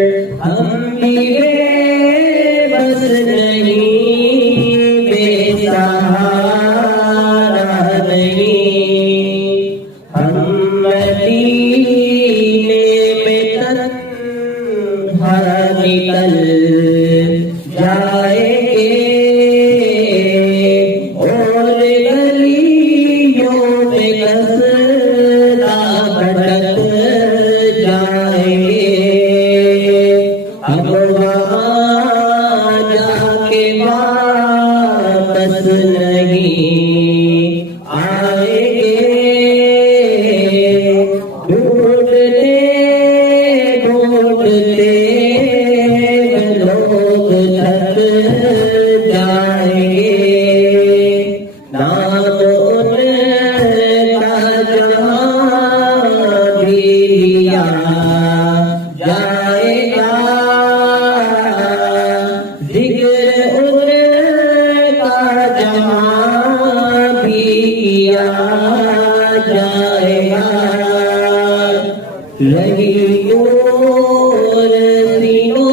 हम भी बेबस नहीं, बेसहारा नहीं, हम मदीने में तन्हा निकल जाएंगे और गलियों में कसदा भटक जाएंगे। अब वहाँ जाके वापस नहीं आएंगे। ढूंढते ढूंढते लोग थक जाएंगे। नाम उनका जहाँ भी लिया जाएगा, जिक्र उनका जहाँ भी किया जाएगा। रही दूर सीनों